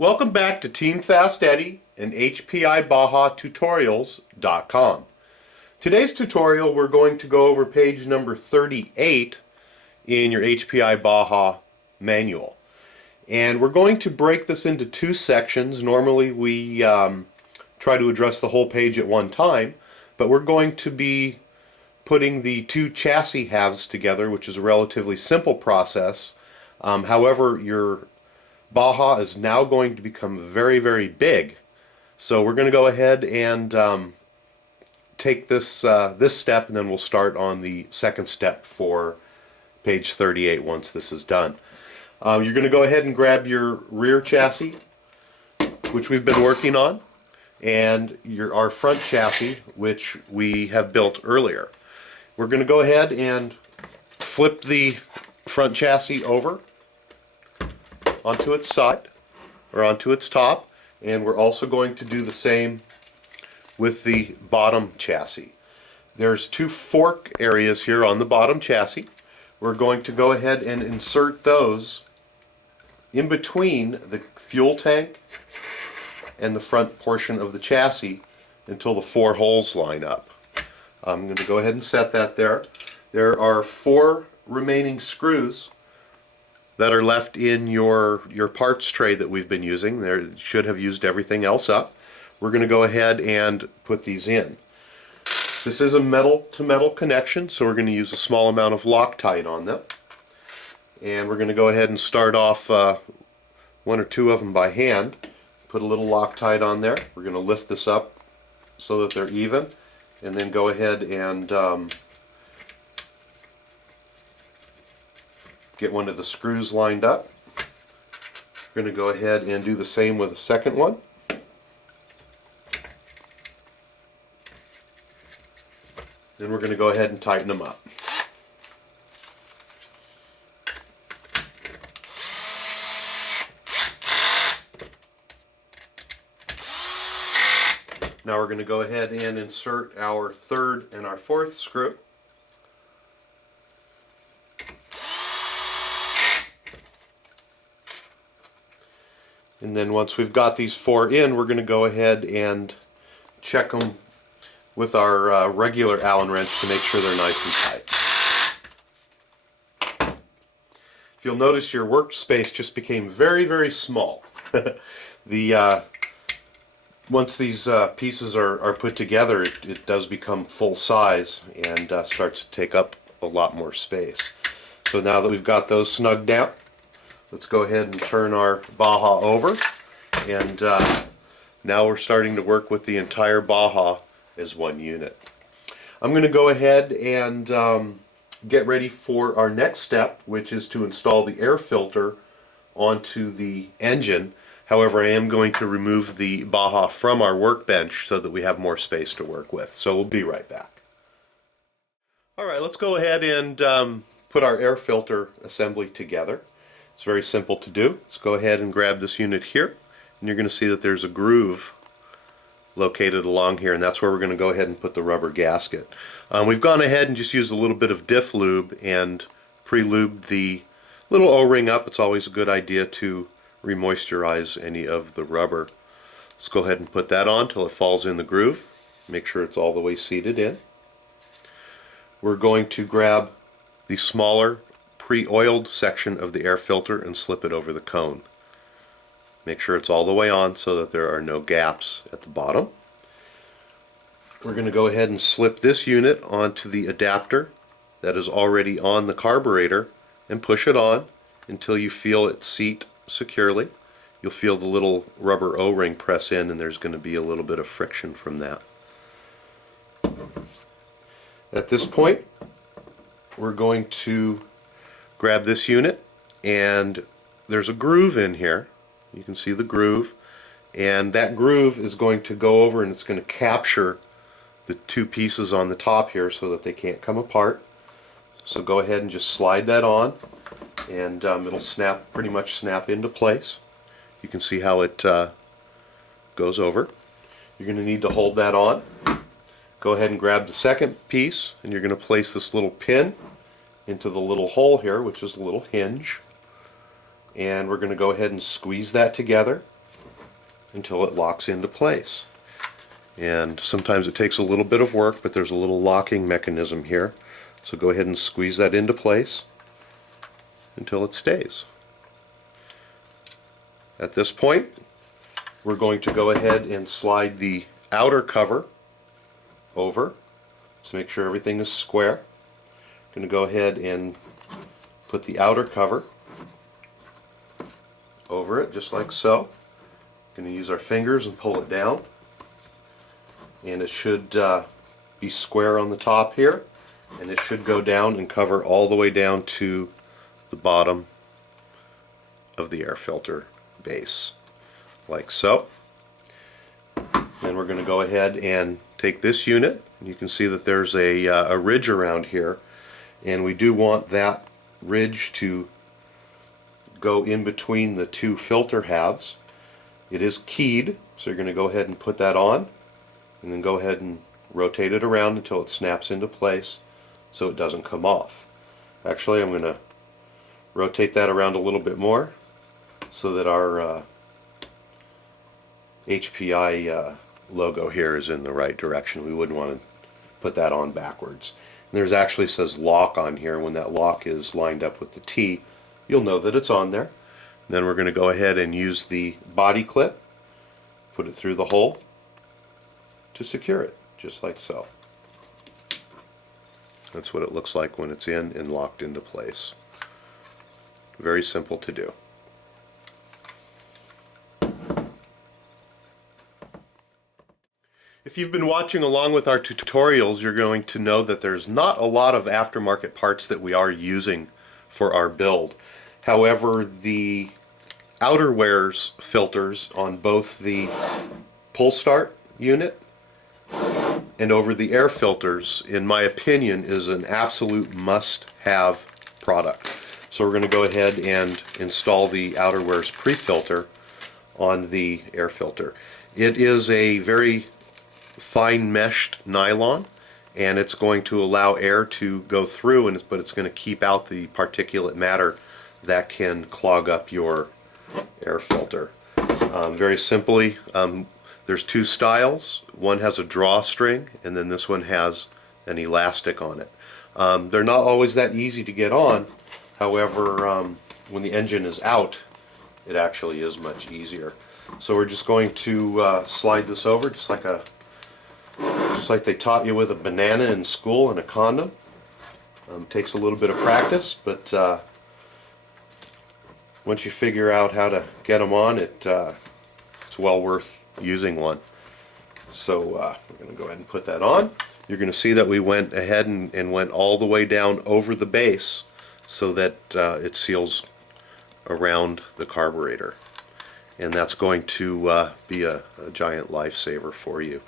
Welcome back to Team Fast Eddy and HPI Baja Tutorials.com. Today's tutorial we're going to go over page number 38 in your HPI Baja manual. And we're going to break this into two sections. Normally we try to address the whole page at one time, but we're going to be putting the two chassis halves together, which is a relatively simple process. However, your Baja is now going to become very, very big. So we're going to go ahead and take this this step, and then we'll start on the second step for page 38 once this is done. You're going to go ahead and grab your rear chassis, which we've been working on, and our front chassis, which we have built earlier. We're going to go ahead and flip the front chassis over onto its side, or onto its top, and we're also going to do the same with the bottom chassis. There's two fork areas here on the bottom chassis. We're going to go ahead and insert those in between the fuel tank and the front portion of the chassis until the four holes line up. I'm going to go ahead and set that there. There are four remaining screws that are left in your parts tray that we've been using. There should have used everything else up. We're going to go ahead and put these in. This is a metal to metal connection, so we're going to use a small amount of Loctite on them. And we're going to go ahead and start off one or two of them by hand. Put a little Loctite on there. We're going to lift this up so that they're even, and then go ahead and get one of the screws lined up. We're going to go ahead and do the same with the second one. Then we're going to go ahead and tighten them up. Now we're going to go ahead and insert our third and our fourth screw. And then once we've got these four in, we're going to go ahead and check them with our regular Allen wrench to make sure they're nice and tight. If you'll notice, your workspace just became very, very small. Once these pieces are put together, it does become full size and starts to take up a lot more space. So now that we've got those snugged down, let's go ahead and turn our Baja over, and now we're starting to work with the entire Baja as one unit. I'm going to go ahead and get ready for our next step, which is to install the air filter onto the engine. However, I am going to remove the Baja from our workbench so that we have more space to work with. So we'll be right back. Alright, let's go ahead and put our air filter assembly together. It's very simple to do. Let's go ahead and grab this unit here, and you're going to see that there's a groove located along here, and that's where we're going to go ahead and put the rubber gasket. We've gone ahead and just used a little bit of diff lube and pre-lubed the little O-ring up. It's always a good idea to remoisturize any of the rubber. Let's go ahead and put that on till it falls in the groove. Make sure it's all the way seated in. We're going to grab the smaller pre-oiled section of the air filter and slip it over the cone. Make sure it's all the way on so that there are no gaps at the bottom. We're going to go ahead and slip this unit onto the adapter that is already on the carburetor and push it on until you feel it seat securely. You'll feel the little rubber O-ring press in, and there's going to be a little bit of friction from that. At this point, we're going to grab this unit, and there's a groove in here. You can see the groove, and that groove is going to go over and it's going to capture the two pieces on the top here so that they can't come apart. So go ahead and just slide that on, and it'll pretty much snap into place. You can see how it goes over. You're going to need to hold that on. Go ahead and grab the second piece, and you're going to place this little pin into the little hole here, which is a little hinge, and we're going to go ahead and squeeze that together until it locks into place. And sometimes it takes a little bit of work, but there's a little locking mechanism here. So go ahead and squeeze that into place until it stays. At this point, we're going to go ahead and slide the outer cover over to make sure everything is square. I'm going to go ahead and put the outer cover over it just like so. I'm going to use our fingers and pull it down, and it should be square on the top here, and it should go down and cover all the way down to the bottom of the air filter base like so. Then we're going to go ahead and take this unit. You can see that there's a ridge around here, and we do want that ridge to go in between the two filter halves. It is keyed, so you're going to go ahead and put that on, and then go ahead and rotate it around until it snaps into place so it doesn't come off. Actually, I'm going to rotate that around a little bit more so that our HPI logo here is in the right direction. We wouldn't want to put that on backwards. And there's actually says lock on here. When that lock is lined up with the T, you'll know that it's on there. And then we're going to go ahead and use the body clip, put it through the hole to secure it, just like so. That's what it looks like when it's in and locked into place. Very simple to do. If you've been watching along with our tutorials, you're going to know that there's not a lot of aftermarket parts that we are using for our build. However, the outer wears filters on both the pull start unit and over the air filters, in my opinion, is an absolute must-have product. So we're going to go ahead and install the outer wears pre-filter on the air filter. It is a very fine meshed nylon, and it's going to allow air to go through, but it's going to keep out the particulate matter that can clog up your air filter. Very simply, there's two styles. One has a drawstring, and then this one has an elastic on it. They're not always that easy to get on. However, when the engine is out, it actually is much easier. So we're just going to slide this over just like they taught you with a banana in school and a condom. Takes a little bit of practice, but once you figure out how to get them on, it's well worth using one. So we're going to go ahead and put that on. You're going to see that we went ahead and went all the way down over the base so that it seals around the carburetor. And that's going to be a giant lifesaver for you.